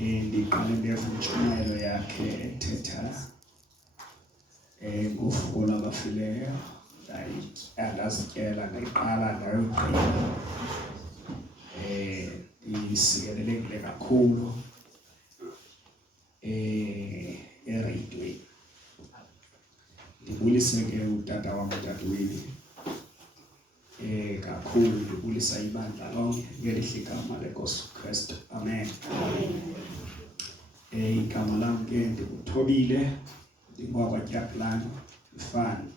ndiqale ndiyefumtshumelo yakhe ethetha ngofuko lwabafileyo ndazityela ndayiqala ndayogqina isikelelekile kakhulu ereyidweni. Ndibulise ke utata wam uDadeweli kakhulu, ndibulisa ibandla lonke ngelihle igama leNkosi uKristu, amen. Igama lam ke ndikuThobile, ndingowakwaTyaplani, ifani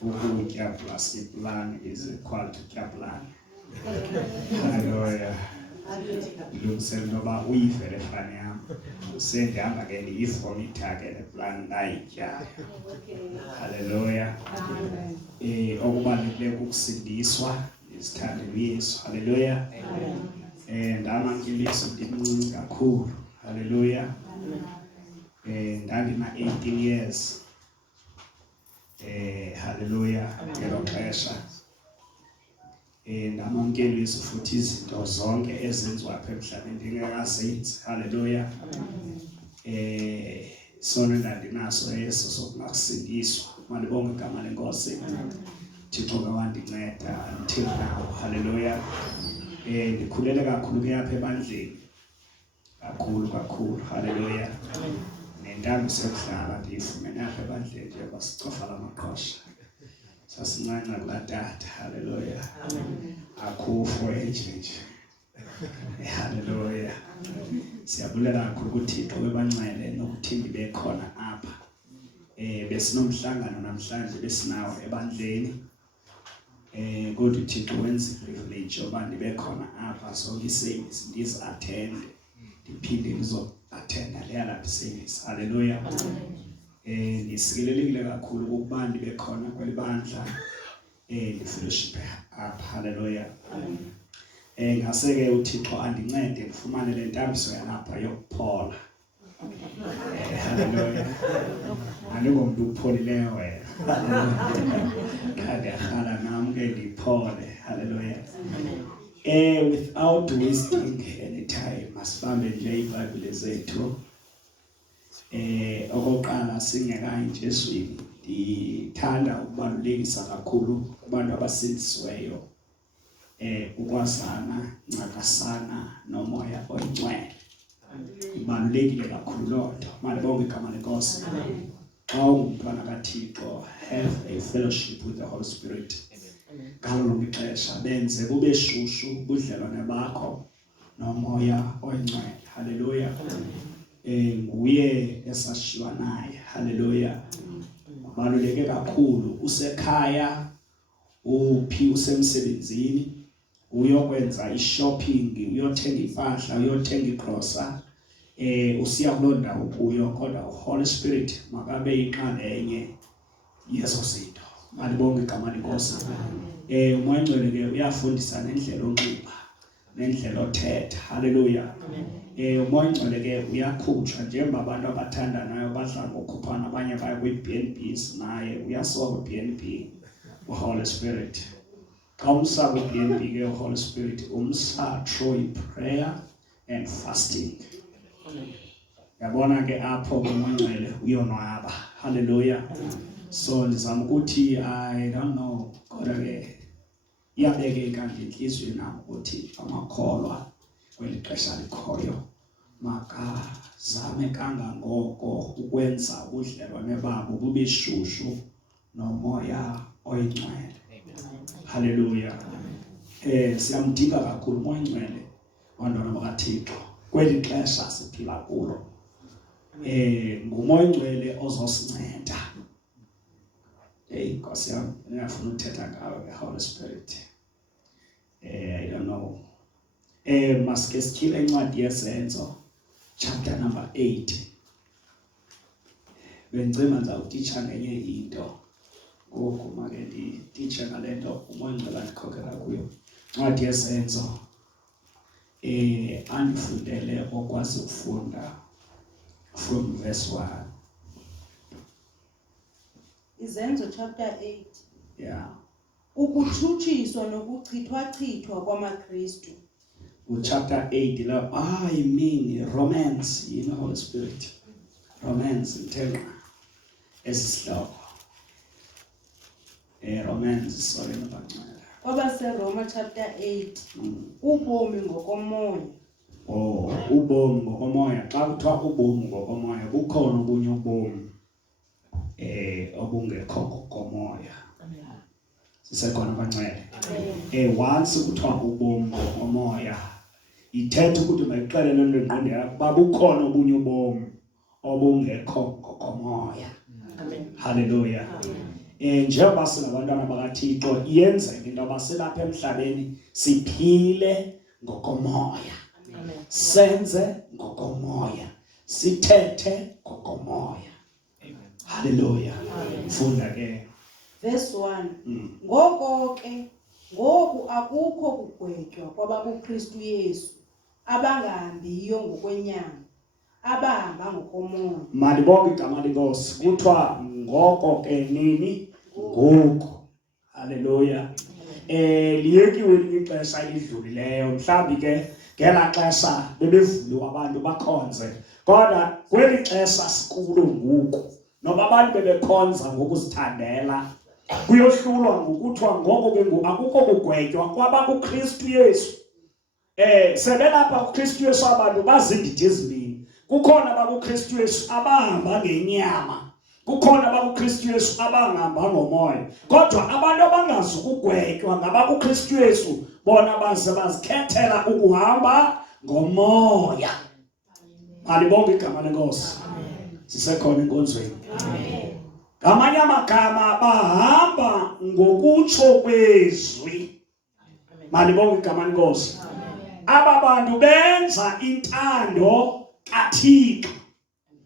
ukutya plus iplani is equal to Tyaplani. Haleluya. Ndilungisela noba uyive le fani yam, sendihamba ke ndiyifomitha ke le plani ndayitya. Haleluya. Okubalulekileyo kukusindiswa, ndizithande uYesu. Haleluya. Ndamantyiliso ndimncinci kakhulu. Haleluya. Ndandina 18 years. Haleluya. Ngelo xesha ndamamkeliso futhi izinto zonke ezenziwa apha emhlabeni ndingekazenzi. Haleluya. Isono endandinaso eso sokungakusindiswa. Malibonge igama leNkosi. Thixo ke wandinceda until now. Haleluya. Ndikhulele kakhulu ke apha ebandleni, kakhulu. Haleluya. Nentambiso yokudlala ndiyifumene apha ebandleni nje kwasicofa lamaqhosha. Sasincanca kulaa tata. Haleluya. Akufo nje. Haleluya. Siyabulela kakhulu kuThixo webancele nokuthi ndibekhona apha. Besinomhlangano namhlanje besinawo ebandleni. Kodwa uThixo wenza iprivilege yoba ndibekhona apha sonke iservice ndizi-attend. Ndiphinde ndizo-attenda leya service. Haleluya. Ndisikelelekile kakhulu ukuba ndibekhona kweli bandla ndifellowship apha. Haleluya. Ngase ke uThixo andincede ndifumane le ntambiso yalapha yokuphola. Haleluya. Andingomntu upholileyo wena. Ndiyarhala nam ke ndiphole. Haleluya. Without wasting any time, masibambe nje iBhayibhile zethu. Okokuqala singekayi eJeswini, ndithanda ukubalulekisa kakhulu kubantu abasindisiweyo ukwazana, ncakasana nomoya oyingcwele. Ibalulekile kakhulu loo nto. Malibonge igama leNkosi. Xa ungumntwana kaThixo, have a fellowship with the Holy Spirit. Ngalo lonke ixesha benze kube shushu ubudlelwane bakho nomoya oyingcwele. Haleluya. Nguye esashiywa naye. Haleluya. Kubaluleke kakhulu usekhaya, uphi usemsebenzini, uyokwenza ishopping, uyothenga impahla, uyothenga igrosa, usiya kuloo ndawo kuyo, kodwa uHoly Spirit makabe yinxalenye yezo zinto. Malibonge igama leNkosi. Umoya Oyingcwele ke uyafundisa nendlela onxiba, nendlela othetha. Haleluya. Umoya Oyingcwele ke uyakhutshwa njengoba abantu abathandanayo badla ngokhuphana, abanye baya kwi-BNBs, naye uyasoka kwi-BNB uHoly Spirit. Xa umsa kwi-BNB ke uHoly Spirit umsa through prayer and fasting. Yabona ke apho umoya Oyingcwele uyonwaba. Haleluya. So ndizama ukuthi I don't know, kodwa ke iyabekeka nje inhliziyo nami ukuthi amakholwa kweli xesha likhoyo makazame kangangoko ukwenza ubudlelwane babo bube shushu nomoya oyingcwele. Haleluya. Siyamdinga kakhulu umoya oyingcwele wantwana bakaThixo kweli xesha siphila kulo. Ngumoya oyingcwele ozosinceda. Nkosi yami, ngiyafuna ukuthetha ngawe ngeHoly Spirit. I don't know. Masike sityhile incwadi yezenzo chapter number 8. Bengicela ndizawutitsha ngenye into. Ngoku make ndititshe ngale nto umoya oyingcwele andikhokhela kuyo. Incwadi yezenzo andifundele okwazi ukufunda from verse 1. Izenzo chapter 8. Yeah. Ukutshutshiswa nokuchithwa-chithwa kwamaKristu. chapter 8 la yimini romance in Holy Spirit. Romance intenga esihloko. Romance sorry nabangcwele. Kwaba seRoma chapter 8 ubomi ngokomoya. Ubomi ngokomoya. Xa kuthiwa ubomi ngokomoya bukhona obunye ubomi obungekho ngokomoya. Sisekhona abangcwele. Once kuthiwa ubomi ngokomoya ithetha ukuthi mayixelele lento engqondo yakho babukhona obunye ubomi obungekho ngokomoya. Amen. Hallelujah. Njengoba singabantwana bakaThixo iyenzeka into abaselapha emhlabeni siphile ngokomoya. Amen. Senze ngokomoya. Sithethe ngokomoya. Amen. Hallelujah. Funda ke. Verse 1. Ngoku akukho kugwetywa kwabakuKristu Yesu abangahambiyo ngokwenyama abahamba ngokomoya. Malibonke igama lenkosi. Kuthiwa ngoko ke nini ngoku. Hallelujah. Liyekiwe ixesha elidlulileyo mhlawumbi ke ngela xesha bebevuliwe abantu bakhonze. Kodwa kweli xesha sikulo ngoku noba abantu bebekhonza ngokuzithandela kuyohlulwa ngokuthiwa ngoko ke ngoku akukho kugwetywa kwabakuKristu Yesu. Sebelapha kuKristu Yesu abantu bazindidi ezibini. Kukhona abakuKristu Yesu abahamba ngenyama. Kukhona abakuKristu Yesu abahamba ngomoya. Kodwa abantu abangazi ukugwetywa ngabakuKristu Yesu bona baze bazikhethela ukuhamba ngomoya. Malibonke igama lenkosi. Sisekhona enkonzweni. Ngamanye amagama bahamba ngokutsho kwezwi. Malibonke igama lenkosi. Aba bantu benza intando kaThixo.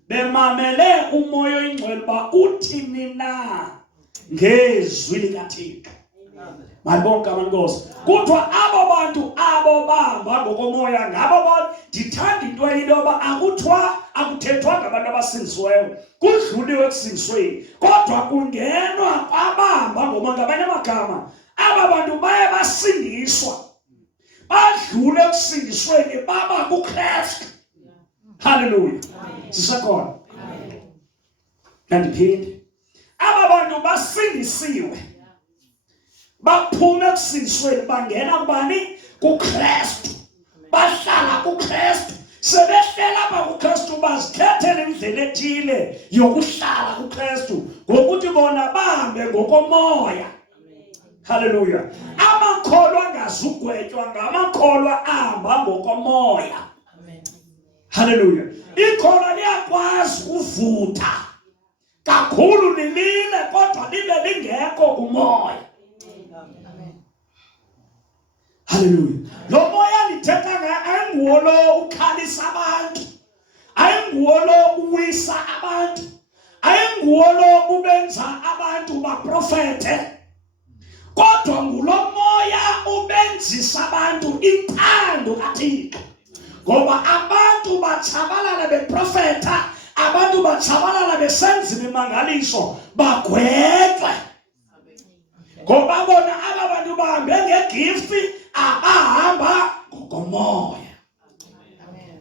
Bemamele umoya oyingcwele ba uthini na ngezwi likaThixo. Malibonke igama lenkosi. Kuthiwa abo bantu abo bahamba ngokomoya ngabo bantu ndithanda into eyintoba akuthethwa ngabantu abasindisiweyo. Kudluliwe ekusindisweni kodwa kungenwa kwabahamba ngomoya. Ngamanye amagama aba bantu baye basindiswa badlule ekusindisweni baba kuKristu. Hallelujah. Sisekhona. Kandiphinde aba bantu basindisiwe baphuma ekusindisweni bangena kubani? kuKristu. Bahlala kuKristu. Sebehlela apha kuKristu bazikhethela indlela ethile yokuhlala kuKristu ngokuthi bona bahambe ngokomoya. Hallelujah. Amakholwa angazugwetywa ngamakholwa ahamba ngokomoya. Hallelujah. Ikholwa liyakwazi uvutha kakhulu lilile kodwa libe lingekho kumoya. Hallelujah. Lo moya lithetha ngaye ayinguwo lo ukhalisa abantu. Ayinguwo lo uwisa abantu. Ayinguwo lo ubenza abantu baprofete. Kodwa ngulo moya ubenzisa abantu intando kaThixo. Ngoba abantu bachabalala beprofeta, abantu bachabalala besenza imimangaliso, bagwetwe. Ngoba bona aba bantu bahambe ngegift abahamba ngokomoya.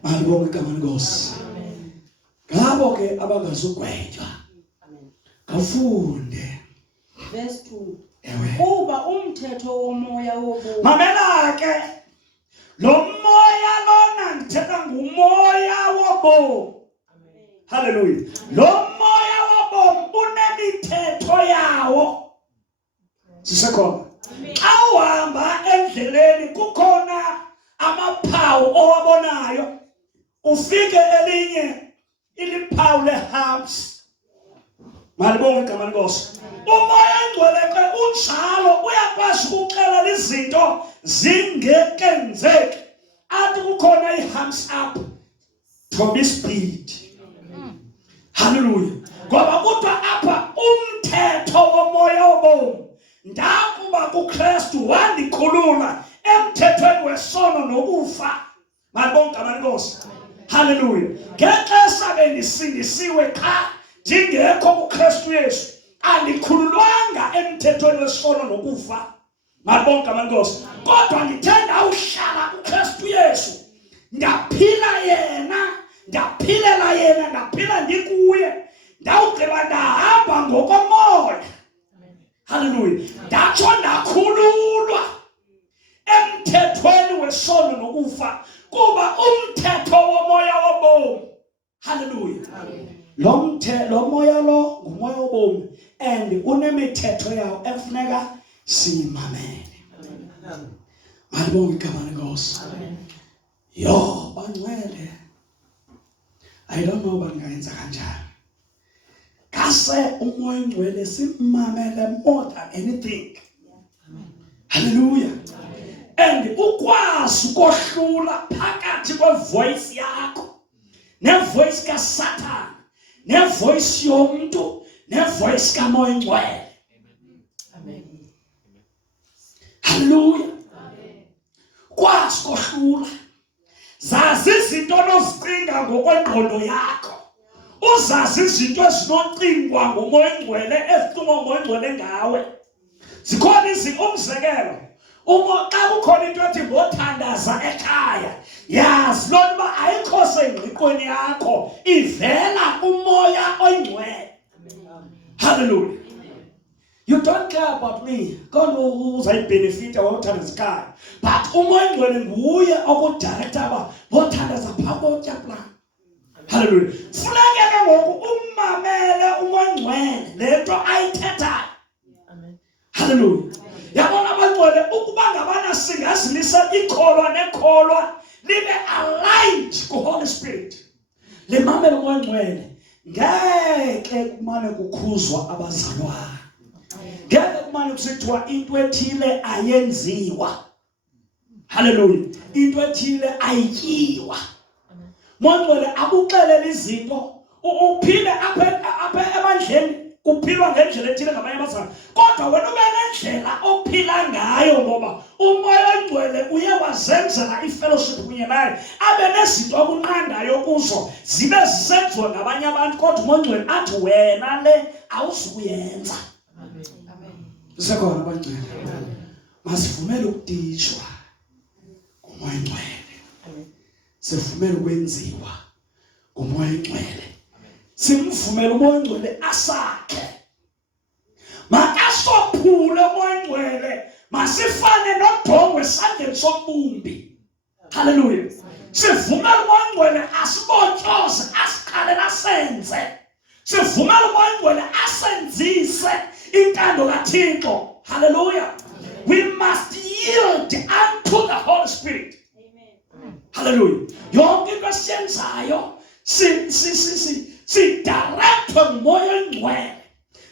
Malibonke igama lenkosi. Ngabo ke abangazugwetywa. Kafunde. Verse 2. Kuba umthetho womoya wobomi. Mamela ke. Lo moya lona ndithetha ngumoya wobomi. Hallelujah. Lo moya wobomi unemithetho yawo. Sisekhona. Xa uhamba endleleni kukhona amaphawu owabonayo. Ufike elinye iliphawu lehamsi. Malibonke igama lenkosi. Umoya oyingcwele ke unjalo uyakwazi ukuxelela izinto zingekenzeki. Athi kukhona i-humps up from speed. Hallelujah. Ngoba kuthiwa apha umthetho womoya wobomi ndakuba kuKristu wandikhulula emthethweni wesono nokufa. Malibonke igama lenkosi. Hallelujah. Ngexesha bendisindisiwe qha ndingekho kuKristu Yesu andikhululwanga emthethweni wesono nokufa. Ngabonga amankosi. Kodwa ngithanda uhlala kuKristu Yesu. Ndaphila yena, ndaphilela yena, ndaphila ndikuye. Ndawugqiba ndahamba ngokomoya. Hallelujah. Ndatsho ndakhululwa emthethweni wesono nokufa kuba umthetho womoya wobomi. Hallelujah. Lo moya lo ngumoya wobomi and unemithetho yawo efuneka siyimamele. Malibonge igama lenkosi. Yo bangcwele. I don't know bangayenza kanjani. Kase umoya ngcwele simamele more than anything. Hallelujah. And ukwazi ukohlula phakathi kwevoice yakho nevoice kaSatan, nevoice yomuntu, nevoice kaMoya Ngcwele. Amen. Hallelujah. Amen. Kwazi kohlula. Zazi izinto ozicinga ngokwengqondo yakho. Uzazi izinto ezinocingwa nguMoya Ngcwele ezicingwa nguMoya Ngcwele ngawe. Zikhona izinto umzekelo. Xa kukhona into ethi ngothandaza ekhaya, yazi lona uba ayikho sengqiqweni yakho, ivela kuMoya Oyingcwele. Hallelujah. You don't care about me. God uzayibhenefita wothandaza ekhaya. But uMoya Ngcwele nguye okudirector uba wothandaza phaa koTyaplani. Hallelujah. Funeke ke ngoku ummamele uMoya Ngcwele le nto ayithethayo. Hallelujah. Yabona abangcwele ukuba ngabana singazilisa ikholwa nekholwa libe aligned kuHoly Spirit. Limamele uMoya Ngcwele. Ngeke kumane kukhuzwa abazalwane. Ngeke kumane kusithiwa into ethile ayenziwa. Hallelujah. Into ethile ayityiwa. Moya Ngcwele akuxelela izinto uphile apha ebandleni kuphilwa ngendlela ethile ngamanye amazwi. Kodwa wena ube nendlela ophila ngayo ngoba uMoya Ngcwele uye wazenzela ifellowship kunye naye. Abe nezinto okunqandayo kuzo zibe zisenziwa ngabanye abantu kodwa uMoya Ngcwele athi wena le awuzukuyenza. Amen. Sisekhona abangcwele. Masivumele ukudishwa nguMoya Ngcwele. Sivumele ukwenziwa nguMoya Ngcwele. Simvumele uMoya Ngcwele asakhe. Makasophule uMoya Ngcwele. Masifane nodongwe esandleni sobumbi. Hallelujah. Sivumele uMoya Ngcwele asibotyoze, asikhalele asenze. Sivumele uMoya Ngcwele asenzise intando kaThixo. Hallelujah. We must yield unto the Holy Spirit. Amen. Hallelujah. Yonke into esiyenzayo directwe nguMoya Ngcwele.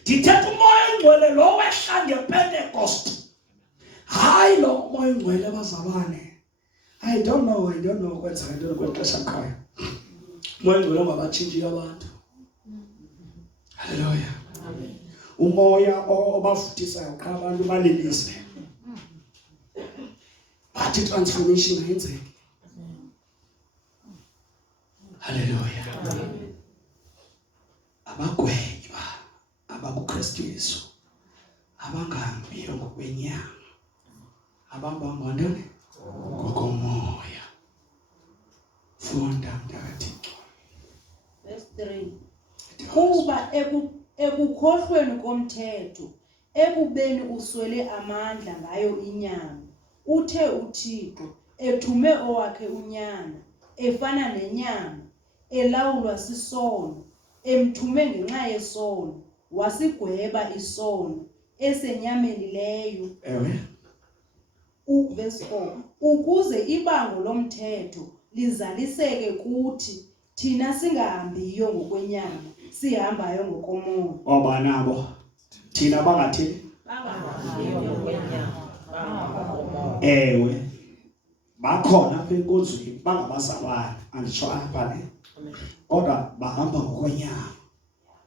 Ndithetha uMoya Ngcwele lo wehla ngePentecost. Hayi lo Moya Ngcwele bazalwane. I don't know kwenzeka into kwexesha khaya. Moya Ngcwele ongabatshintshi abantu. Hallelujah. Amen. Umoya obavuthisayo qha abantu balilise. Bathi transformation ayenzeki. Hallelujah. Amen. Abagwetywa abakuKristu Yesu abangahambiyo ngokwenyama abahamba ngantoni ngokomoya. Funda mntakaThixo. Verse 3. Kuba ekukhohlweni komthetho, ekubeni uswele amandla ngayo inyama, uthe uThixo ethume owakhe unyana efana nenyama, elawulwa sisono, emthume ngenxa yesono, wasigweba isono esenyameni leyo. Ewe. Verse 4. Ukuze ibango lomthetho lizaliseke kuthi, thina singahambiyo ngokwenyama, sihambayo ngokomoya. Obanabo thina bangathini? Bangahambiyo ngokwenyama, bangokomoya. Ewe. Bakhona apha enkonzweni bangabazalwane anditsho apha ne. Kodwa bahamba ngokwenyama.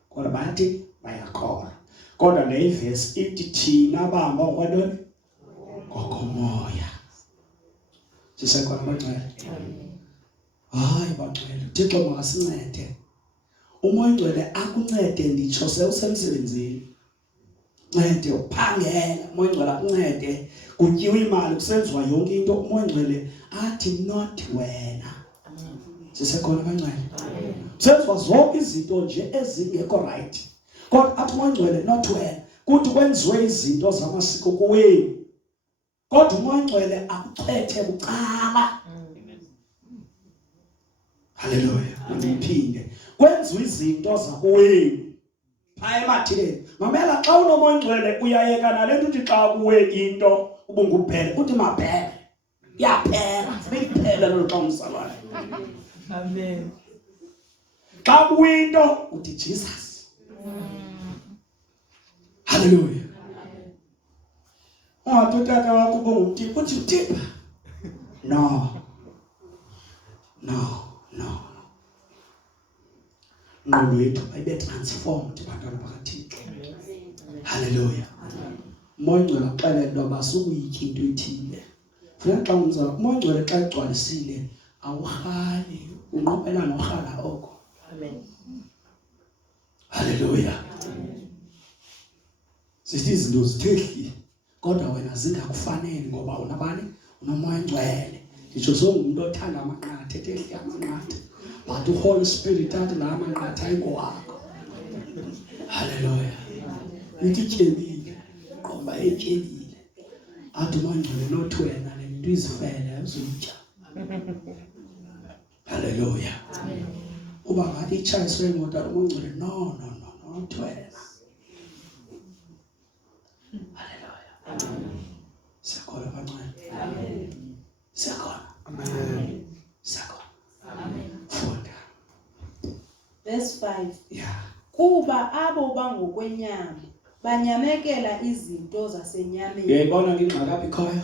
Kodwa bathi bayakholwa. Kodwa le verse ithi thina bahamba ngokwantoni? Ngokomoya. Sisekhona abangcwele. Hayi bangcwele, uThixo makasincede. uMoya Ngcwele akuncede nditsho sewusemsebenzini. ncede uphangela, Moya Oyingcwele akuncede kutyiwa imali kusenziwa yonke into, Moya Oyingcwele athi not wena. Sisekhona kancane. Senziwa zonke izinto nje ezingekho right. Kodwa athi Moya Oyingcwele not wena. Kuthi kwenziwe izinto zamasiko kuwenu. Kodwa Moya Oyingcwele akuchethe bucala. Haleluya. Andiphinde. Kwenziwe izinto zakuwenu. Phaya emathileni. Mamela xa unoMoya Oyingcwele uyayeka nalento uthi xa kuwe into ubunguphele uthi maphele. Yaphela. Siphele lo xa umzalwane. Amen. Xa kuwinto uthi Jesus. Haleluya. Tata wakho bongumtipha uthi uthipha. No. Ingqondo yethu ayibe transformed bantwana bakaThixo. Haleluya. Moya Oyingcwele axelele intoba sukuyitya into ethile. Funeka xa umzala Moya Oyingcwele xa egcwalisile awurhali, unqopela norhala oko. Amen. Haleluya. Sithi izinto zithehli kodwa wena zingakufanele ngoba unabani? UnoMoya Oyingcwele. Nditsho songumuntu othanda amanqathe, ethehli amanqathe. But uHoly Spirit athi la amanqathe ayingowakho. Haleluya. Ithi tyebile, qomba etyebile. Athi Moya Oyingcwele not wena, le nto izifele uzitya. Haleluya. Uba ngathi itshayiswe imoto Moya Oyingcwele no, not wena. Haleluya. Siyakhona kancane. Amen. Siyakhona. Amen. Siyakhona. Amen. Funda. Verse 5. Yeah. Kuba abo bangokwenyama banyamekela izinto zasenyameni. Uyayibona ngingxaki apha ekhaya.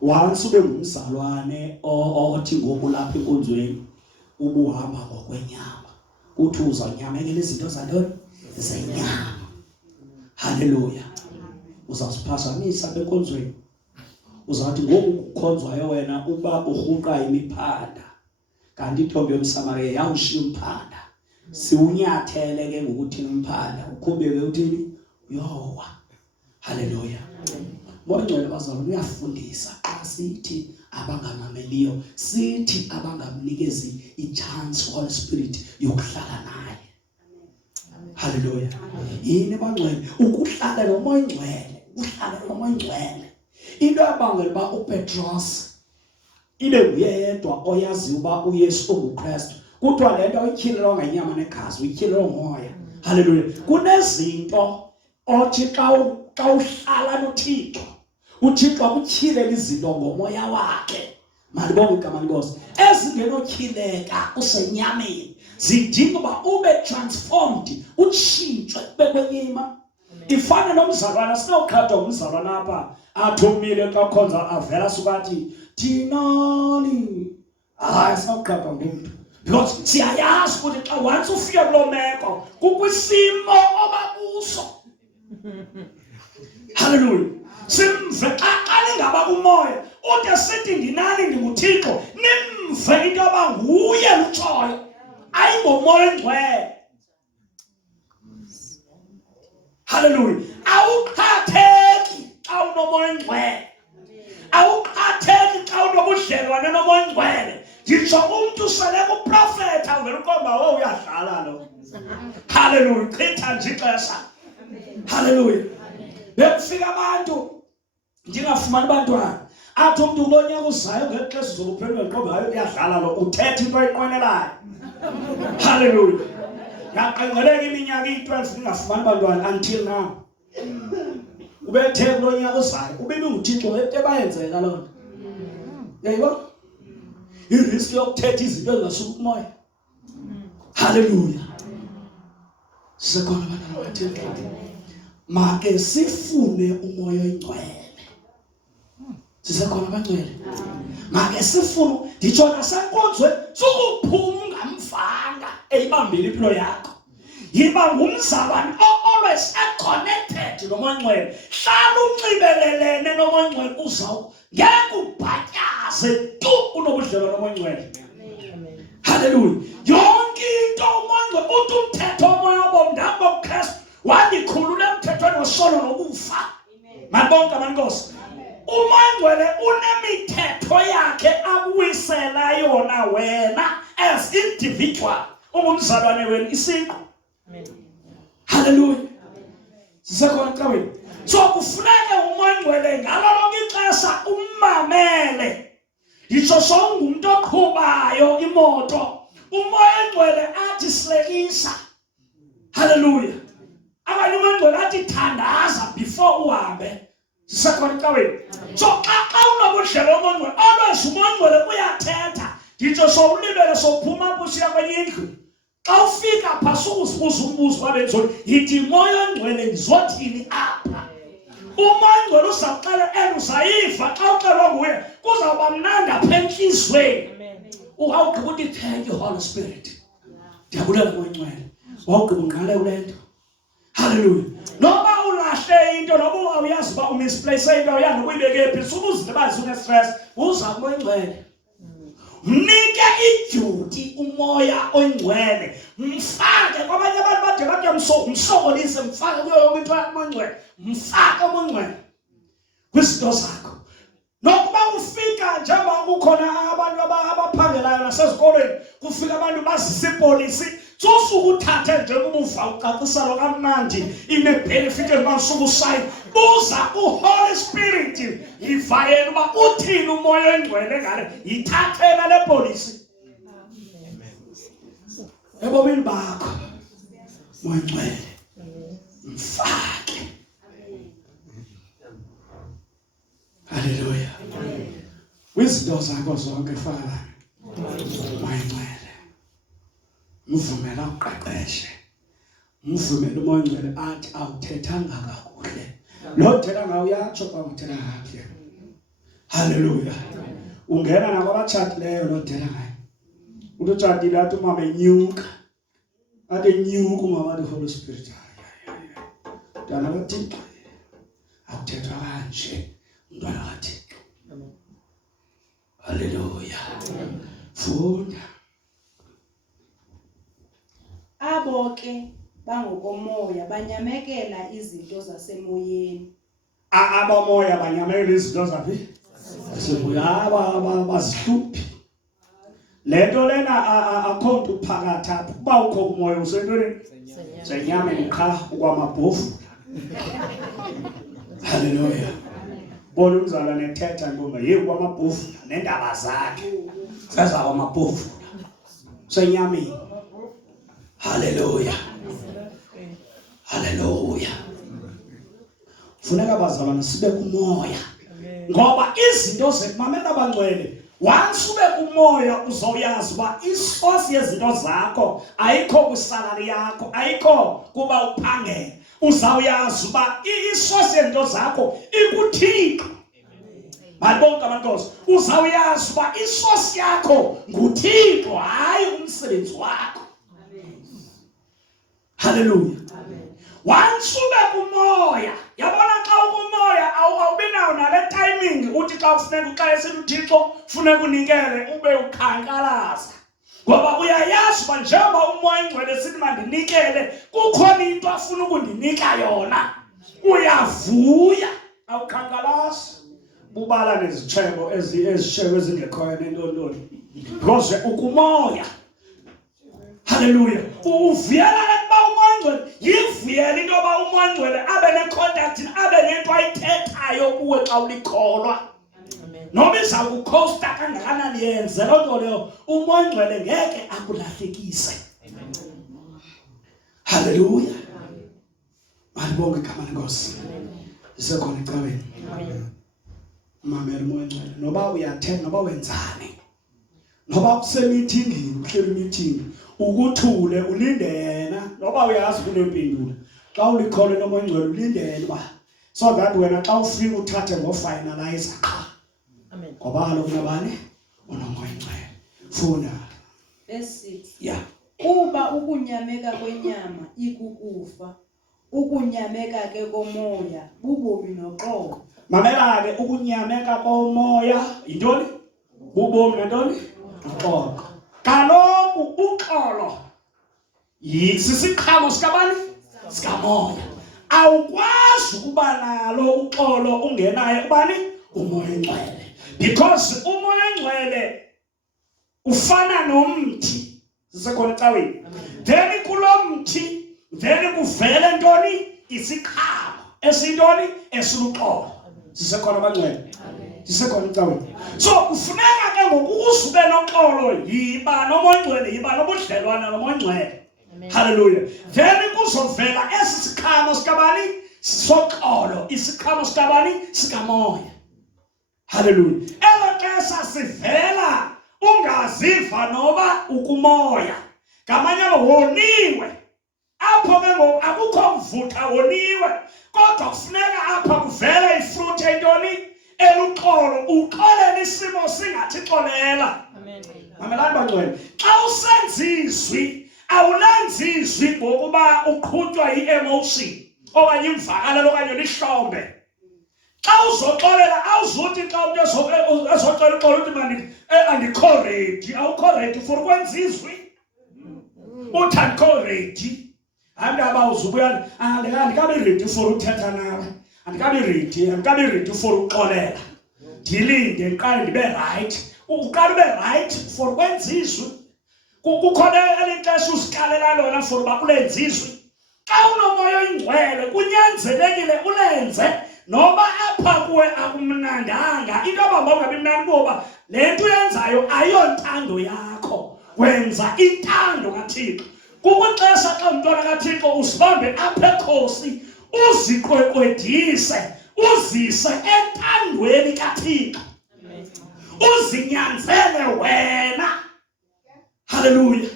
Once ube ngumzalwane othi ngoku lapha enkonzweni ubuhamba ngokwenyama. Uthi uzanyamekela izinto zantoni? Zenyama. Haleluya. Uzasiphazamisa benkonzweni. Uzathi ngoku kukhonzwayo wena uba urhuqa imiphanda. Kanti intombi yomSamariya yawushiya umphanda. Siwunyathele ke ngokuthi umphanda ukhubeke uthini? Uyowa. Haleluya. Moya Oyingcwele bazalwane uyafundisa xa sithi abangamameliyo, sithi abangamnikezi ichance Holy Spirit yokuhlala naye. Haleluya. Yini bangcwele ukuhlala noMoya Oyingcwele, uhlala noMoya Oyingcwele. Into yabangela uba uPetros ibe nguyedwa oyazi uba uYesu unguKristu. Kuthiwa le nto uyityhilelwa ngenyama negazi, uyityhilelwa ngomoya. Haleluya. Kunezinto othi xa uhlala noThixo, uThixo akutyhilela izinto ngomoya wakhe. Malibonke igama lenkosi. Ezingenotyhileka usenyameni zidinga uba ube transformed, utshintshwe kube kwenyima. Ifana nomzalwana, sinoqhatha umzalwana apha athumile xa khonza avela sukathi thinani. Hayi sinoqhatha ngomntu. Because siyayazi ukuthi xa once ufike kuloo meko kukwisimo obakuso. Haleluya. Simve xa lingaba kumoya ude sithi ndinani ndinguThixo, nimve into yoba nguye lutshoyo ayingoMoya Oyingcwele. Haleluya. Awuqhatheki xa unoMoya Oyingcwele. Awuqhatheki xa unobudlelwane noMoya Oyingcwele. Nditsho umntu sele kuprofetha uvele uqomba uyadlala lo. Haleluya. Chitha nje ixesha. Haleluya. Bekufika abantu ndingafumani bantwana. Athi umntu kulo nyaka uzayo ngexesha uzokuphendula iqomba hayi uyadlala lo, uthetha into oyinqwenelayo. Haleluya. Yaqenqeleka iminyaka iyi-12 ndingafumani bantwana until now. Ubethe kulo nyaka uzayo ube benguThixo ebayenzeka loo nto. Yayibona? Iriski yokuthetha izinto ezingasuka kumoya. Haleluya. Sisekhona abantwana bakaThixo. Make sifune uMoya Oyingcwele. Sisekhona abangcwele. Make sifune nditsho nasenkonzweni sukuphuma ungamvanga eyibambile impilo yakho. Yiba ngumzalwane always connected noMoya Oyingcwele. Hlala unxibelelene noMoya Oyingcwele uzawu ngeke ubhatyaze tu unobudlelwane noMoya Oyingcwele. Haleluya. Yonke into uMoya Oyingcwele uthi umthetho womoya wobomndaba woKristu wandikhulula emthethweni nosono nokufa. Mabonke amankosi. Oyingcwele unemithetho yakhe akuyisela yona wena as individual. Ungumzalwane wena isiqu. Hallelujah. Sisekhona ecaweni. So kufuneka Oyingcwele ngalo lonke ixesha ummamele. Yitsho songumuntu oqhubayo imoto. Oyingcwele athi silekisa. Hallelujah. Abanye Oyingcwele athi thandaza before uhambe. Sisekhona ecaweni. So xa unobudlelo Oyingcwele, always Oyingcwele uyathetha. Yitsho sowulibele sophuma kusiya kwenye indlu. Xa ufika phasa uzibuza umbuzo wabenzoni, yithi Oyingcwele ndizothini apha? Oyingcwele uzawuxela uzayiva xa uxelwa nguye, kuzawuba mnandi apha entliziyweni. Awugqiba uthi thank you Holy Spirit. Ndiyabulela Oyingcwele. Wawugqiba ungqale kule nto. Hallelujah. Noba ulahle into, noba awuyazi uba umisplace into uyazi ukuyibeke phi, sukuzilebazi une-stress, uza Oyingcwele. Mnike iduty umoya Oyingcwele. Mfake kwabanye abantu bade bathi msokolise, mfake kuyo yonke into Oyingcwele. Mfake Oyingcwele kwizinto zakho. Nokuba ufika njengoba kukhona abantu abaphangelayo nasezikolweni, kufika abantu bazisa ipolisi, sosuku uthathe nje ukuva ucacisa lo kamnandi ine-benefit ezibansuku usayi. Buza uHoly Spirit, yivayela uba uthini umoya Oyingcwele ngale, yithathela le polisi. Ebomini bakho Oyingcwele mfake. Hallelujah. Wizinto zakho zonke faka Oyingcwele. Mvumela uqeqeshe. Mvumela Oyingcwele athi awuthethanga kakuhle. Lo thetha ngawe uyatsho xa uthetha ngakhe. Hallelujah. Ungena nakwabatshatileyo lo thetha ngaye. Umuntu utshatile athi umama enyuka. Athi enyuka umama the Holy Spirit. Dana bathi awuthethwa kanje. Mntwana kaThixo. Hallelujah. Funda. Abo ke bangokomoya banyamekela izinto zasemoyeni. Abamoya banyamekela izinto zaphi? Zasemoya. Bazihluphi. Lento lena akho nto phakathi apha. Kuba ukho umoya usentweni senyameni qha ukwamabhofu. Hallelujah. Bona umzalwane ethetha ngomba yeke kwamabhofu nendaba zakhe seza kwamabhofu senyameni. Hallelujah. Hallelujah. Funeka bazalwane sibe kumoya. Ngoba izinto zemamela abangcwele, once ube kumoya uzoyazi uba isource yezinto zakho ayikho kwisalary yakho, ayikho kuba uphangele. Uzawuyazi uba isource yezinto zakho ikuThixo. Mabonke amankosi. Uzawuyazi uba isource yakho nguThixo, hayi umsebenzi wakho. Hallelujah. Once ube kumoya, yabona xa ukumoya awubi nawo nale timing uthi xa ufuneka uxelise uThixo funeka unikele ube ukhankalaza. Ngoba uyayazi uba njengoba umoya Oyingcwele sithi mandinikele, kukhona into afuna ukundinika yona. Uyavuya, awukhankalazi. Bubala nezitshebo ezishebo ezingekhoyo nentontoni. Because ukumoya. Hallelujah. Uvuyela ukuba umoya Oyingcwele, yivuyela into yoba umoya Oyingcwele abe necontact, abe nento ayithethayo kuwe xa ulikholwa. Noba iza kukhosta kangakanani yenze loo nto leyo, umoya Oyingcwele ngeke akulahlekise. Hallelujah. Malibonke igama lenkosi. Isekhona ecaweni. Mamela umoya Oyingcwele. Noba uyathetha, noba wenzani, noba kusemithingini, uhleli meeting, ukuthule ulinde yena. Noba uyazi kunempendulo, xa ulikholwe nomoya Oyingcwele ulindele uba so that wena xa ufika uthathe ngofinalize qha. Amen. Ngoba kaloku nabani unomoya Oyingcwele. Funda. Verse 6. Yeah. Kuba ukunyameka kwenyama ikukufa, ukunyameka ke komoya bubomi noxolo. Mamela ke, ukunyameka komoya yintoni? Bubomi nantoni? Noxolo. Kaloku uxolo sisiqhamo sikabani? Sikamoya. Awukwazi awukwazi ukuba nalo uxolo ungenaye ubani umoya oyingcwele, because umoya oyingcwele ufana nomthi sisekhona ecaweni. Then kulo mthi then kuvele ntoni isiqhamo esintoni esiluxolo. Sisekhona abangcwele, sisekhona ecaweni. So kufuneka ke ngokuze ube noxolo yiba nomoya oyingcwele, yiba nobudlelwane nomoya oyingcwele. Hallelujah. Then kuzovela esi siqhamo sikabani soxolo, isiqhamo sikabani sikamoya. Hallelujah. Elo xesha sivela ungaziva noba ukumoya, ngamanye woniwe apho ke ngoku akukho mvutha, woniwe, kodwa kufuneka apha kuvele ifruit entoni eluxolo, uxolele isimo singathi xolela. Amen. Mamelani bangcwele, xa usenzizwi awulenzizwi ngokuba uqhutywa yi-emotion okanye imvakalelo okanye lihlombe. Xa uzoxolela awuzuthi xa umuntu ezoxolela uxolo uthi mani andikho ready, awukho ready for ukwenzizwi. Uthi andikho ready, andaba uzubuya andikabi ready for uthetha nawe, andikabi ready for uxolela, ndilinde ndiqale ndibe right. Uqala ube right for ukwenzizwi. Kukhona elixesha usikalela lona for uba ulenzizwi. Xa unomoya oyingcwele kunyanzelekile ulenze noba apha kuwe akumnandanga. Into yoba ungabi mnandi kuba le nto uyenzayo ayontando yakho, wenza intando kaThixo. Kukwixesha xa umntwana kaThixo usibambe apha ekhosi, uziqweqwedise, uzise entandweni kaThixo, uzinyanzele wena. Hallelujah.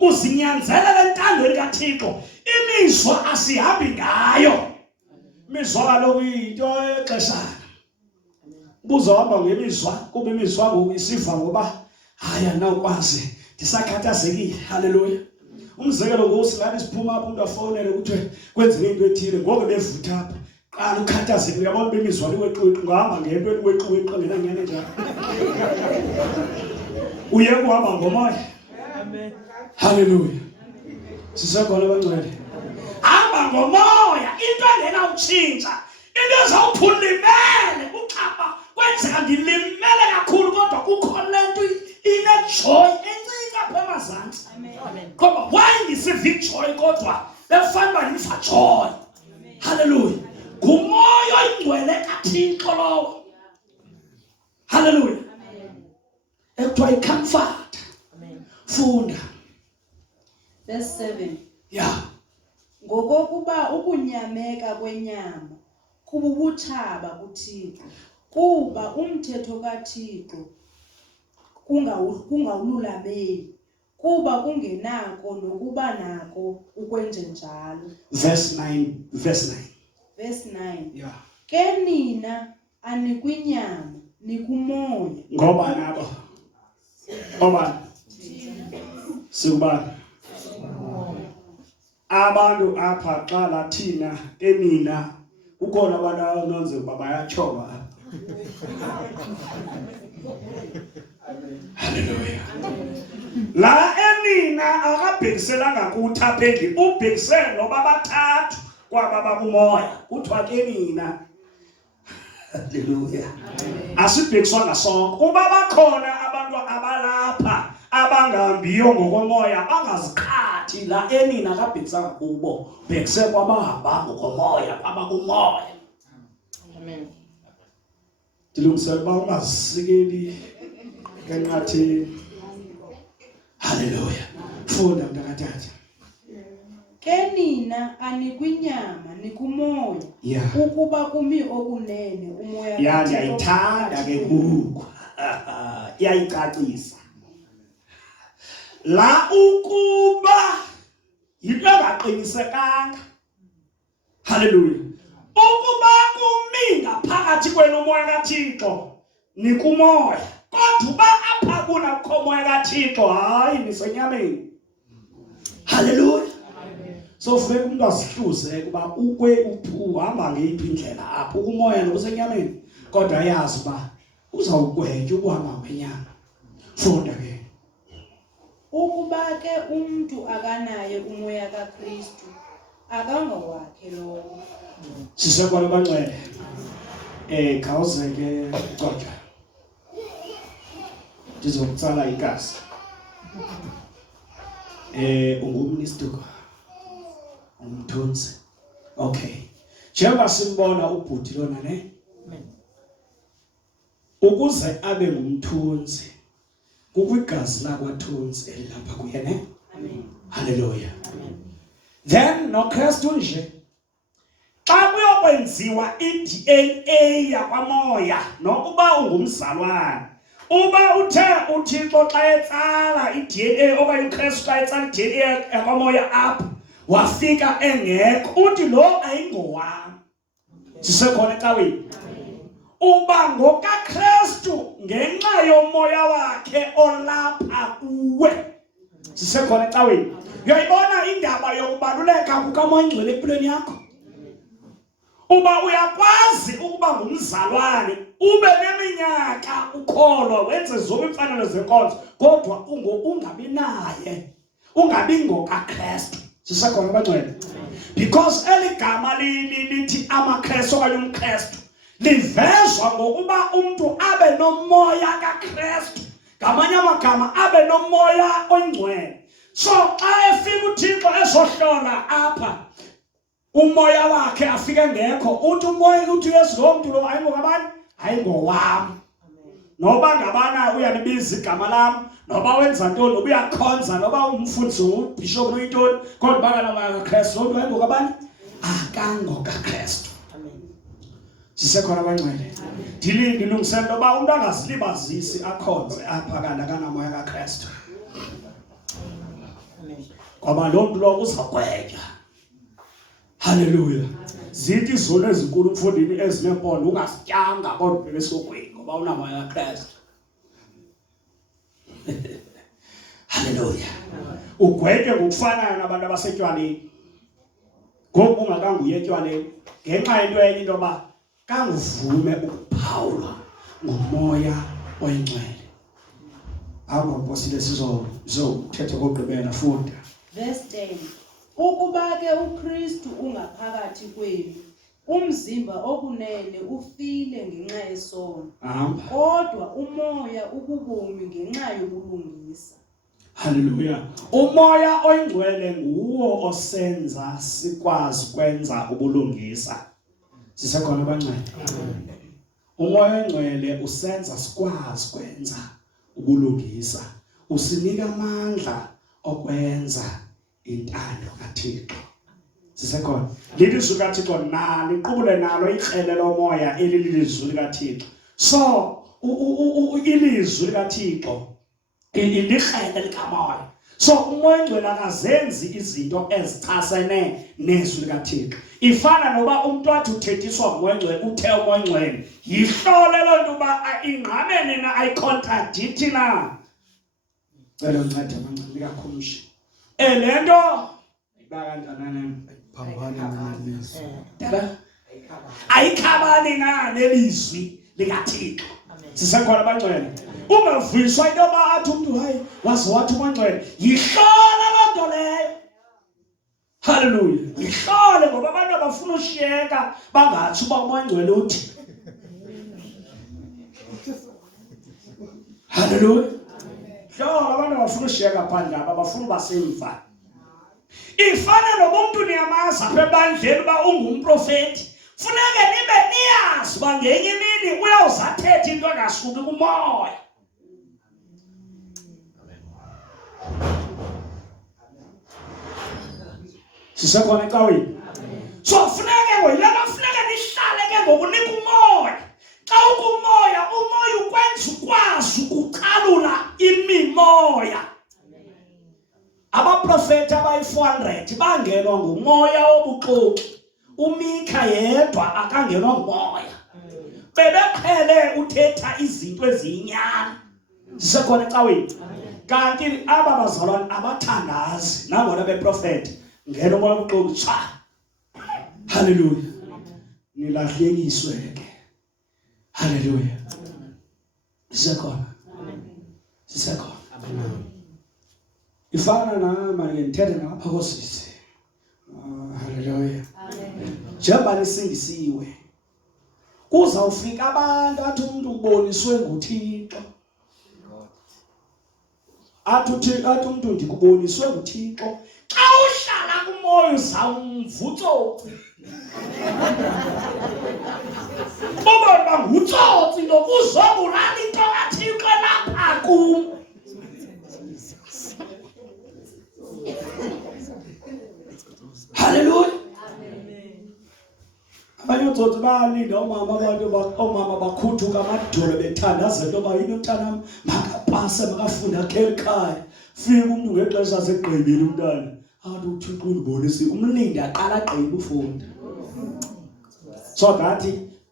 Uzinyanzele entandweni kaThixo. Imizwa asihambi ngayo. Imizwa kaloku into exeshana. Ubuzohamba ngemizwa kuba imizwa ngoku isiva ngoba hayi andinawukwazi, ndisakhathazekile. Hallelujah. Umzekelo ngoku silapha siphuma apho umuntu afowunele kuthiwe kwenzeke into ethile, ngoku bevutha apha qala ukhathazekile. Uyabona bemizwa liweqiweqi, ungahamba ngento eliweqiweqi ngenanyani njalo. Uye kuhamba ngomoya. Amen. Hallelujah. Sisekhona abangcwele. Hamba ngomoya, into engenawutshintsha, into ezawuphula limele uxapha kwenzeka ndilimele kakhulu, kodwa kukho le nto ine-joy encinci apha emazantsi. Ngoba why ndisiva ijoy kodwa befana uba ndiva joy. Hallelujah. Ngumoya oyingcwele kaThixo lowo. Hallelujah. Ekuthiwa i-comfort. Funda. Verse 7. Yeah. Ngokokuba ukunyameka kwenyama kububutshaba kuThixo, kuba umthetho kaThixo kungawululameli, kuba kungenako nokuba nako ukwenjenjalo. Verse 9. Verse 9. Yeah. Ke nina anikwinyama nikumoya. Ngoba nabo. Ngoba sikubani? Abantu apha xa lathina enina ukhona abantu abanonze ukuba bayatshoba. Hallelujah. La enina akabhekiselanga kuthi apha endlini, ubhekisele noba bathathu kwaba bakumoya, kuthiwa ke nina. Hallelujah. Asibhekiswanga sonke. Kuba bakhona abantu abalapha abangahambiyo ngokomoya, bangaziqhathi la enina akabhekisanga kubo, bhekise kwabahamba ngokomoya, abakumoya. Amen. Dilungisela uba ungazisikeli enqatheni. Hallelujah. Funda mntakatata. Ke nina anikwinyama nikumoya. Yeah. Ukuba kumi okunene umoya. Yeah, ndiyayithanda ke ngoku. Iyayicacisa. La ukuba yinto engaqinisekanga. Hallelujah. Ukuba kumi ngaphakathi kwenu umoya kaThixo nikumoya, kodwa uba apha kunakho umoya kaThixo, hayi nisenyameni. Hallelujah. So funeka umuntu azihluze ukuba uhamba ngeyiphi indlela apho umoya nokusenyameni, kodwa ayazi uba uzawugwetya ukuhamba kwenyama. Funda ke. Ukuba ke umuntu akanaye umoya kaKristu, akangowakhe lowo. Sisekhona abangcwele. Khawuzeke Gqwatha. Ndizokutsala igazi. Ungumnistuka. Umthunzi. Okay. Njengoba simbona ubhuti lona ne? Ukuze abe ngumthunzi kukwigazi lakwathunzi elilapha kuye ne? Amen. Hallelujah. Amen. Then noKristu nje xa kuyokwenziwa iDNA yakwaMoya nokuba ungumzalwane uba uthe uThixo xa etsala iDNA okanye uKristu xa etsala iDNA yakwaMoya apha wafika engekho uthi lo ayingowami. Sisekhona ecaweni. Uba ngokaKristu ngenxa yomoya wakhe olapha kuwe. Sisekhona ecaweni. Uyayibona indaba yokubaluleka kukaMoyingcwele empilweni yakho. Uba uyakwazi ukuba ngumzalwane ube neminyaka ukholwa wenze zonke imfanelo zenkonzo kodwa ungabi naye ungabi ngokaKristu. Sisekhona abangcwele. Because eligama lithi amaKristu okanye umKristu livezwa ngokuba umuntu abe nomoya kaKristu. Ngamanye amagama abe nomoya oyingcwele. So xa efika uThixo ezohlola apha umoya wakhe afike ngekho uthi umoya uthi Yesu lo muntu lo ayingokabani ayingowami. Noba ngabana uyalibiza igama lami noba wenza ntoni noba uyakhonza noba umfundisi ubishop noyintoni kodwa bakana kaKristu lo muntu ayingokabani akangokaKristu. Sisekhona abangcwele. Ndilungisela loba umuntu angazilibazisi akhonze apha kanti akanamoya kaKristu. Ngoba lo muntu lo uzagwetya. Hallelujah. Zithi izolo ezinkulu umfundini ezinempondo ungasityanga kodwa besogwini ngoba unamoya kaKristu. Hallelujah. Ugwetye ngokufanayo nabantu abasetywaleni. Ngoku ungakanguye etywaleni ngenxa yento enye into yoba kanguvume ukuphawulwa ngumoya oyingcwele. Apho Apostle sizothetha kokugqibela funda. Verse 10. Ukuba ke uKristu ungaphakathi kwenu umzimba okunene ufile ngenxa yesono kodwa umoya ukubomi ngenxa yobulungisa. Hallelujah. Umoya oyingcwele nguwo osenza sikwazi kwenza ubulungisa. Sisekhona abangcwele. Umoya oyingcwele usenza sikwazi kwenza ubulungisa. Usinika amandla okwenza intando kaThixo. Sisekhona. Lilizwi likaThixo nalo iqubule nalo ikrele lomoya elilizwi likaThixo. So ilizwi likaThixo ilikrele likamoya. So umoya oyingcwele akazenzi izinto ezichasene nezwi likaThixo. Ifana noba umuntu wathi uthethiswa ngumoya oyingcwele uthe umoya oyingcwele yihlole loo nto uba ingqamene na ayicontradict na. Cela uncede amancane kakhumshi. Lento iba kanjani phambana nelizwi. Ayikhabani na nelizwi likaThixo. Sisekhona abangcwele. Ungavuyiswa into yoba athi umntu hayi waze wathi uMoyingcwele yihlole loo nto leyo. Hallelujah. Yihlole ngoba abantu abafuna ushiyeka bangathi uba uMoyingcwele uthi. Hallelujah. Hlola abantu abafuna ushiyeka phandle apha abafuna basemva. Ifana noba umuntu niyamazi apha ebandleni uba ungumprofeti. Funeke nibe niyazi uba ngenye imini uyawuzathetha into engasuki kumoya. Sisekhona ecaweni. So funeke ngoyilana funeke nihlale ke ngokunika umoya. Xa ukumoya umoya ukwenza ukwazi ukucalula imimoya. Abaprofeti abayi-400 bangenwa ngumoya wobuxoki. uMika yedwa akangenwa ngumoya. Bebeqhele uthetha izinto eziyinyani. Sisekhona ecaweni. Kanti aba bazalwane abathandazi nangona beprofeti ngena umoya wobuxoki tsha. Hallelujah. Nilahlekiswe ke. Hallelujah. Sisekhona. Sisekhona. Ifana nama ngithethe ngapha kosisi. Hallelujah. njengoba lisindisiwe kuzawufika abantu athi umuntu uboniswe nguThixo athi umuntu ndikuboniswe nguThixo xa uhlala kumoya uzawumvutsotsi kuba ngutsotsi lokuzobulala into kaThixo lapha kum. Hallelujah. Abanye utsotsi bayalinda omama bakhuthuka amadolo bethandaza into yoba yini umntana makapase makafunda akhe ekhaya. Fika umuntu ngexesha segqibile umntana athi uThixo undibonise umlindi aqala agqibe ufunda. So that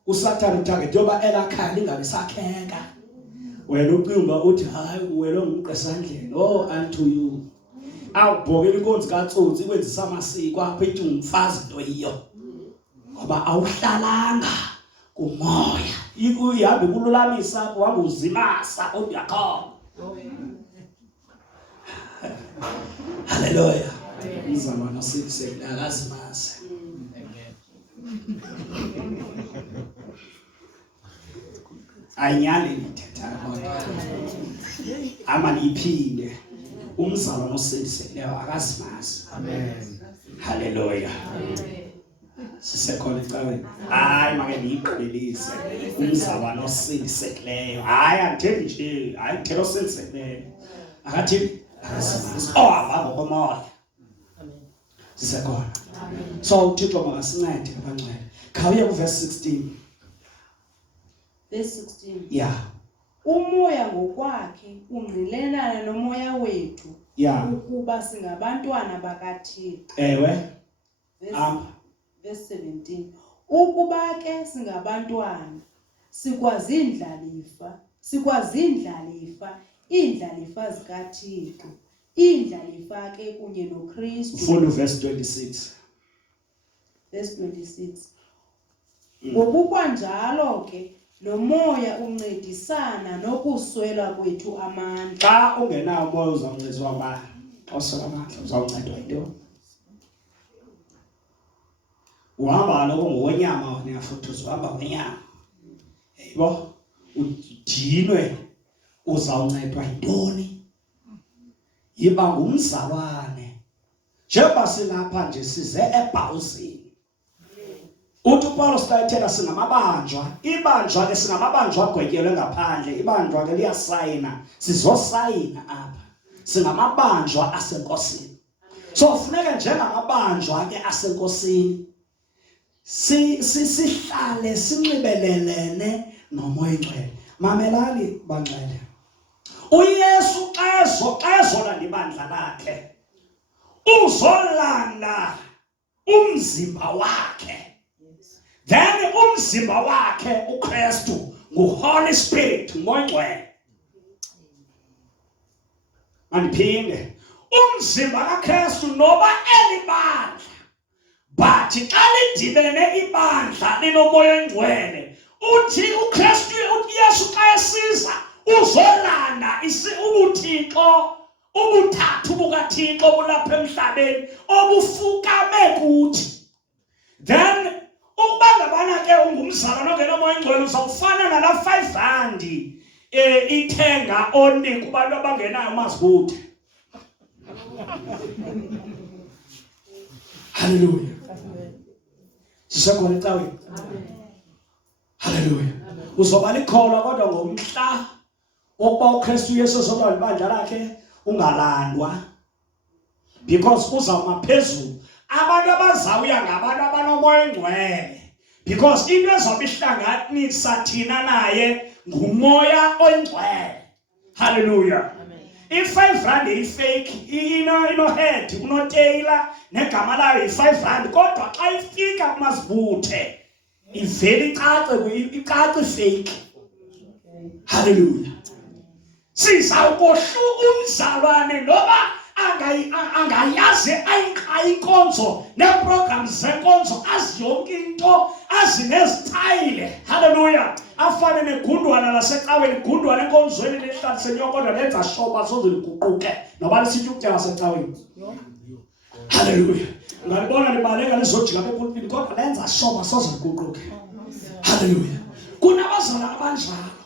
usathana utarget yoba elakhaya lingabe sakheka. Wena ucinga uthi hayi wena ngumqesandleni oh unto you. Awubhokela inkonzi kaTsotsi kwenzisa amasiko apha ethi umfazi into yiyo. Ngoba awuhlalanga kumoya. Uyihambe kululamisa uhamba uzimasa uyakhona. Hallelujah. Izamana sithi akazimase. Anyale nithetha kodwa. Ama niphinde. Umzalwa noselisekileyo akazimase. Amen. Hallelujah. Sisekhona ecaweni. Hayi make niyiqhelise. Umzalwa noselisekileyo. Hayi andithethi nje, hayi ngithela oselisekileyo. Akathi akazimase. Oh ababo komoya. Amen. Sisekhona. So uThixo makasincede abangcwele. Khawuye ku verse 16. Verse 16. Yeah. Umoya ngokwakhe ungqilelana nomoya wethu ukuba singabantwana bakaThixo. Ewe. Verse 17. Ukuba ke singabantwana sikwazindlalifa indlalifa zikaThixo. Indlalifa ke kunye noKristu. Follow verse 26. Verse 26. Ngokukwanjalo ke nomoya uncedisana nokuswela kwethu amandla. Xa ungenawo umoya uzawuncediswa amandla. Oswela amandla uzawuncedwa yinto. Uhamba lokho ngokwenyama niyafuthuza uhamba ngokwenyama. Yebo udinwe uzawuncedwa yintoni? Yiba ngumzalwane. Njengoba silapha nje size eBhawuzini. Uthi uPaulos sayithela singamabanjwa. Ibanjwa ke singamabanjwa agwetyelwe ngaphandle. Ibanjwa ke liyasayina. Sizosayina apha. Singamabanjwa asenkosini. So kufuneka njengamabanjwa ke asenkosini sihlale sinxibelelene nomoya oyingcwele. Mamelani bangcwele. uYesu xa ezolanda ibandla lakhe uzolanda umzimba wakhe. Then umzimba wakhe uKristu nguHoly Spirit umoya oyingcwele. Andiphinde umzimba kaKristu noba elibandla but xa lidibene ibandla linomoya oyingcwele uthi uKristu uYesu xa esiza uzolanda ubuthixo ubuthathu bukaThixo bulapha emhlabeni obufukame kuthi. Then ukuba ngabana ke ungumzalwane ongenomoya oyingcwele uzawufana nala 5 rand ithenga onika kubantu abangenayo mazibuthe. Hallelujah. Sisekhona ecaweni. Hallelujah. Uzoba likholwa kodwa ngomhla wokuba uKristu Yesu ezolanda ibandla lakhe ungalandwa. Because uzawuma phezulu. Abantu abazawuya ngabantu abanomoya oyingcwele. Because into ezobe ihlanganisa thina naye ngumoya oyingcwele. Hallelujah. I5 rand ifake ino-head unoteyila negama layo i5 rand kodwa xa ifika kumazibuthe ivele icace fake. Hallelujah. Sizawukohluka umzalwane noba angayazi ayinkonzo neeprograms zenkonzo azi yonke into azinezitayile. Hallelujah. Afane negundwana lasecaweni igundwana enkonzweni lehlalise kodwa lenza shoba soze liguquke noba lisithi ukutyala secaweni. Hallelujah. Ngalibona libaleka lizojika epulpini kodwa lenza shoba soze liguquke. Hallelujah. Kunabazalwane abanjalo.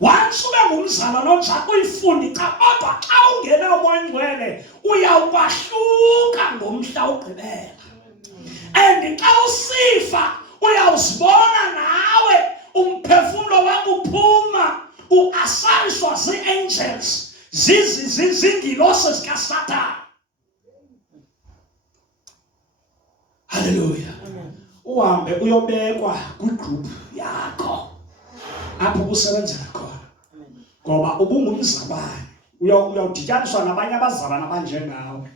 Once ube ngumzalwane onjalo uyifundi cha kodwa xa ungena uMoyingcwele uyawukwahluka ngomhla ogqibela. And xa usifa uyawuzibona nawe umphefumulo wakho uphuma uasayishwa zii-angels zingilose zikaSathane. Hallelujah. Uhambe uyobekwa kwigroup yakho apho usebenzela khona. Ngoba ubungumzalwane uyawudityaniswa nabanye abazalwane abanjengawe.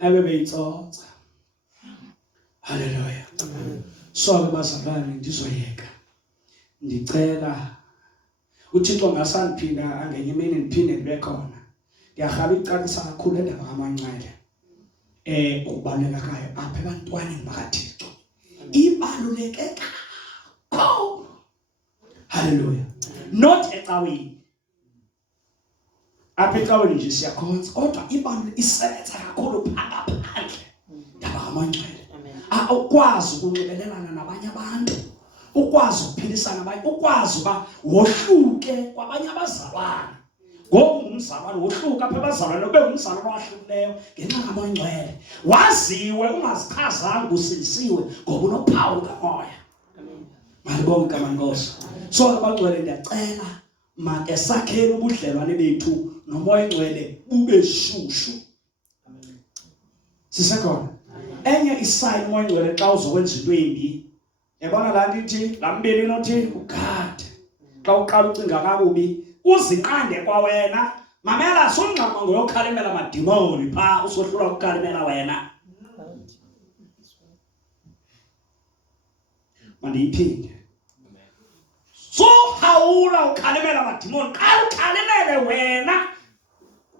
Abe beyitsotsa. Hallelujah. So ke bazalwane ndizoyeka. Ndicela uThixo ngasandiphinda angenye imini ndiphinde ndibe khona. Ngiyarhaba icacisa kakhulu endaba kaMancele. Ukubaluleka kayo apha ebantwaneni bakaThixo. Ibaluleke kakhulu. Hallelujah. Not ecaweni. Apha ecaweni nje siyakhonza kodwa ibaluleke isebenza kakhulu phakaphandle. Ndaba kaMancele. Ukwazi ukunxibelelana nabanye abantu. Ukwazi ukuphilisana nabanye, ukwazi uba wohluke kwabanye abazalwane. Ngoku umzalwane wohluka apha abazalwane ube umzalwane owahlukileyo ngenxa kaMoyingcwele. Waziwe ungazichazanga usindisiwe ngoba unophawu kaMoya. Amen. Malibonke kaMankosi. So abangcwele ndiyacela make sakhele ubudlelwane bethu noMoyingcwele bube shushu. Amen. Sisekhona. Enye isign uMoyingcwele xa uzokwenza into embi. Yabona la ndithi lambili nothi ugade. Xa uqala ucinga kakubi uzinqande kwawena. Mamela songxama ngoyokhalimela amadimoni pha usohlula ukukhalimela wena. Mandiyiphinde. So hawula ukhalimela amadimoni qala ukhalimele wena.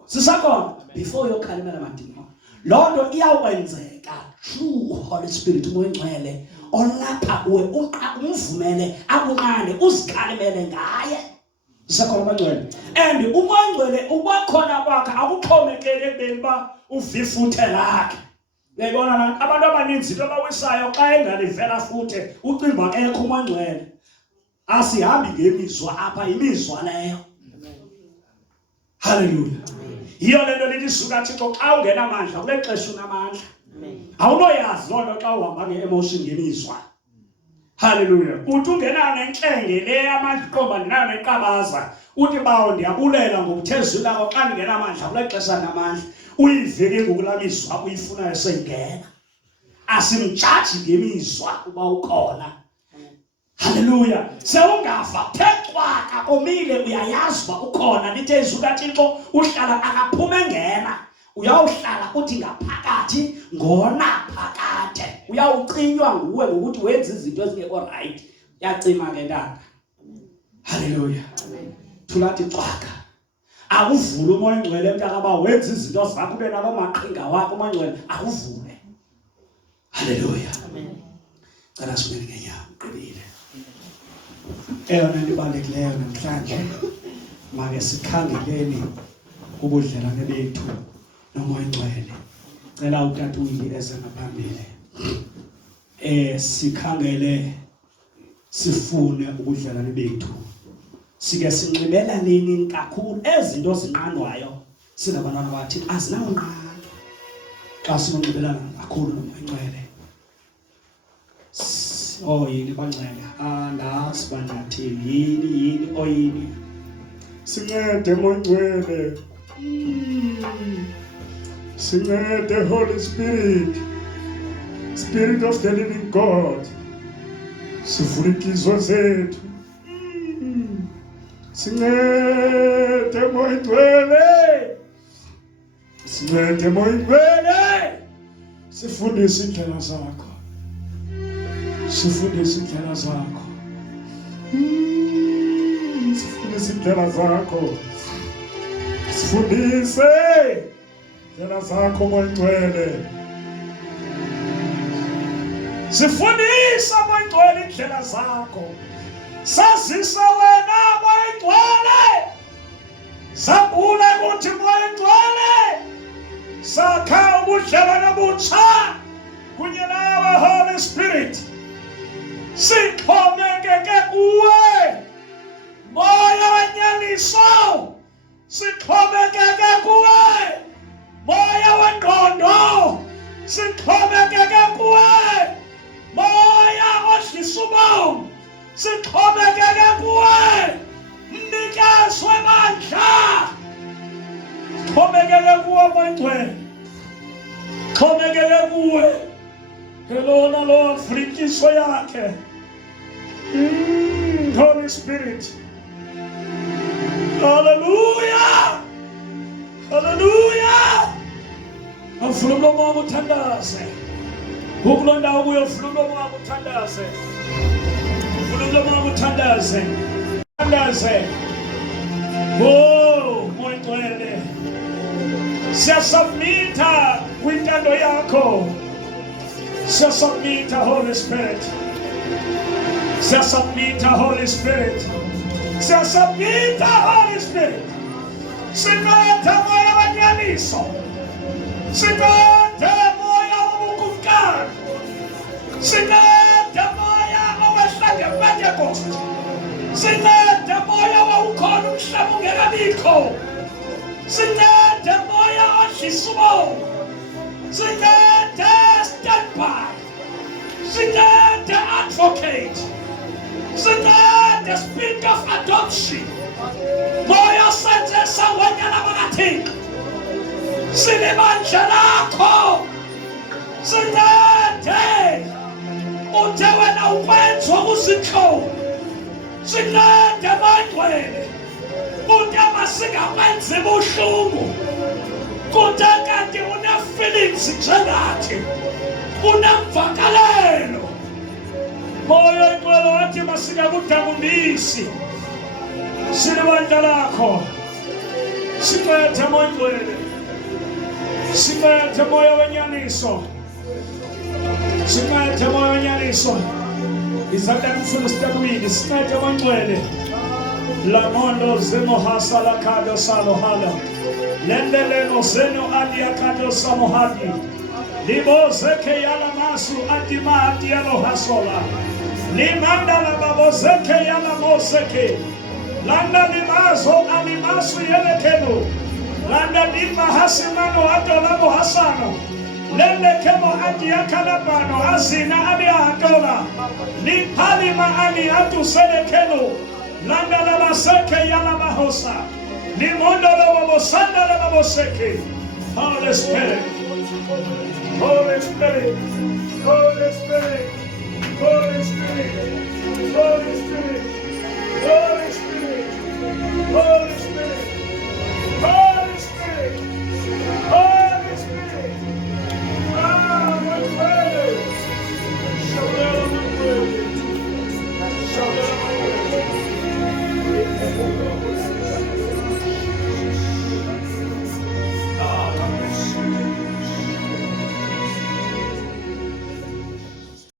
Sisakhona before uyokhalimela amadimoni. Loo nto iyawenzeka through Holy Spirit uMoyingcwele olapha kuwe umvumele akunqande uzikhalimele ngaye. Sisakhona abangcwele. And uMoyingcwele ubakhona kwakhe akuxhomekele ekubeni uba uvifuthe lakhe. Uyayibona la abantu abaninzi into abawisayo xa engalivela futhe ucimba ekho uMoyingcwele. Asihambi ngemizwa apha imizwa leyo. Hallelujah. Yiyo le nto lithi suka Thixo xa ungena amandla kule xesha unamandla. Awunoyazi loo nto xa uhamba nge-emotion ngemizwa. Hallelujah. Uthi ungena nenklenge le amandla iqomba ndinayo neqabaza. Uthi bawo ndiyabulela ngokuthezulu lakho xa ndingena amandla kule xesha namandla. Uyiveke ngokulamizwa uyifunayo seyingena. Asimjaji ngemizwa uba ukhona. Hallelujah. Sewungafa pheqwaka komile uyayazi uba ukhona lithe izwi kaThixo uhlala akaphume ngena. Uyawuhlala uthi ngaphakathi ngona phakade. Uyawucinywa nguwe ngokuthi wenza izinto ezingekho right. Uyacima ke ntanga. Hallelujah. Thulathi cwaka. Akuvule uMoyingcwele mntaka wenza izinto zakho ube nabo maqhinga wakho uMoyingcwele akuvule. Hallelujah. Amen. Cela sibele ngenyama uqibile. Eyona nto ibalulekileyo namhlanje make sikhangeleni ubudlelwane bethu noMoyingcwele. Cela uTatuli eze ngaphambili. Sikhangele sifune ubudlelwane bethu. Sike sinxibelaneni kakhulu ezinto zinqandwayo singabantwana bathi azinawunqandwa. Xa sinonxibelana kakhulu noMoyingcwele. Yini bancane andazi banyathini yini oyini sincede Moyingcwele. Sincede Holy Spirit, Spirit of the living God. Sivule inhliziyo zethu. Sincede Moyingcwele. Sincede Moyingcwele. Sifundise indlela zakho. Sifundise indlela zakho. Sifundise indlela zakho. Sifundise indlela zakho Moyingcwele. Sifundise Moyingcwele indlela zakho. Sazisa wena Moyingcwele. Sabule ukuthi Moyingcwele. Sakha ubudlelwane ubudlelwane obutsha kunye nawe Holy Spirit. Sixhomekeke kuwe Moya wenyaniso. Sixhomekeke kuwe Moya wengqondo. Sixhomekeke kuwe Moya odlisa ubomi. Sixhomekeke kuwe Mnikazi wamandla. Sixhomekeke kuwe Oyingcwele. Sixhomekeke kuwe elona lo mfrikiso yakhe. Holy Spirit. Hallelujah. Hallelujah. Avula umlomo wakho uthandaze. Ukulonda ukuyo vula umlomo wakho uthandaze. Vula umlomo wakho uthandaze. Thandaze. Oh, Oyingcwele. Siyasubmita kwintando yakho. Siyasubmita Holy Spirit. Siyasubmita Holy Spirit. Siyasubmita Holy Spirit. Sinatha moya wanyaniso. Sinatha moya wobukumkani. Sinatha moya owehlanga Pentecost. Sinatha moya wawukhona umhlaba ungekabikho. Sinatha moya odlisa ubomi. Sinatha standby. Sinatha advocate. Sinatha spirit of adoption. Moya senze sawanyana bakathixo. Sinebandla lakho. Sinathe uthe wena ukwenzwa kuzinhloko. Sinathe Oyingcwele uthe masingakwenzi buhlungu. Kuthe kanti une-feelings njengathi. Unemvakalelo. Moya Oyingcwele wathi masingakudabulisi. Sinebandla lakho. Sinethe Oyingcwele. Sinethe moya wenyaniso. Sinethe moya wenyaniso. Izandla kumfuna isitabwini. Sinethe Oyingcwele. La mondo zeno hasa la kado salohala. Lendeleno zeno adia kado samohadi. Libo zeke yala masu adima adiano hasola. Limanda la babo zeke yala moseke. Landa limazo animasu yelekeno. Landa lima hasimano adolamo hasano. Lende kemo adiakalabano azina adiadola. Lipalima ani atu selekeno. Landa la baseke yala mahosa. Limondo la babosanda la baboseke. Holy Spirit. Holy Spirit. Holy Spirit. Holy Spirit.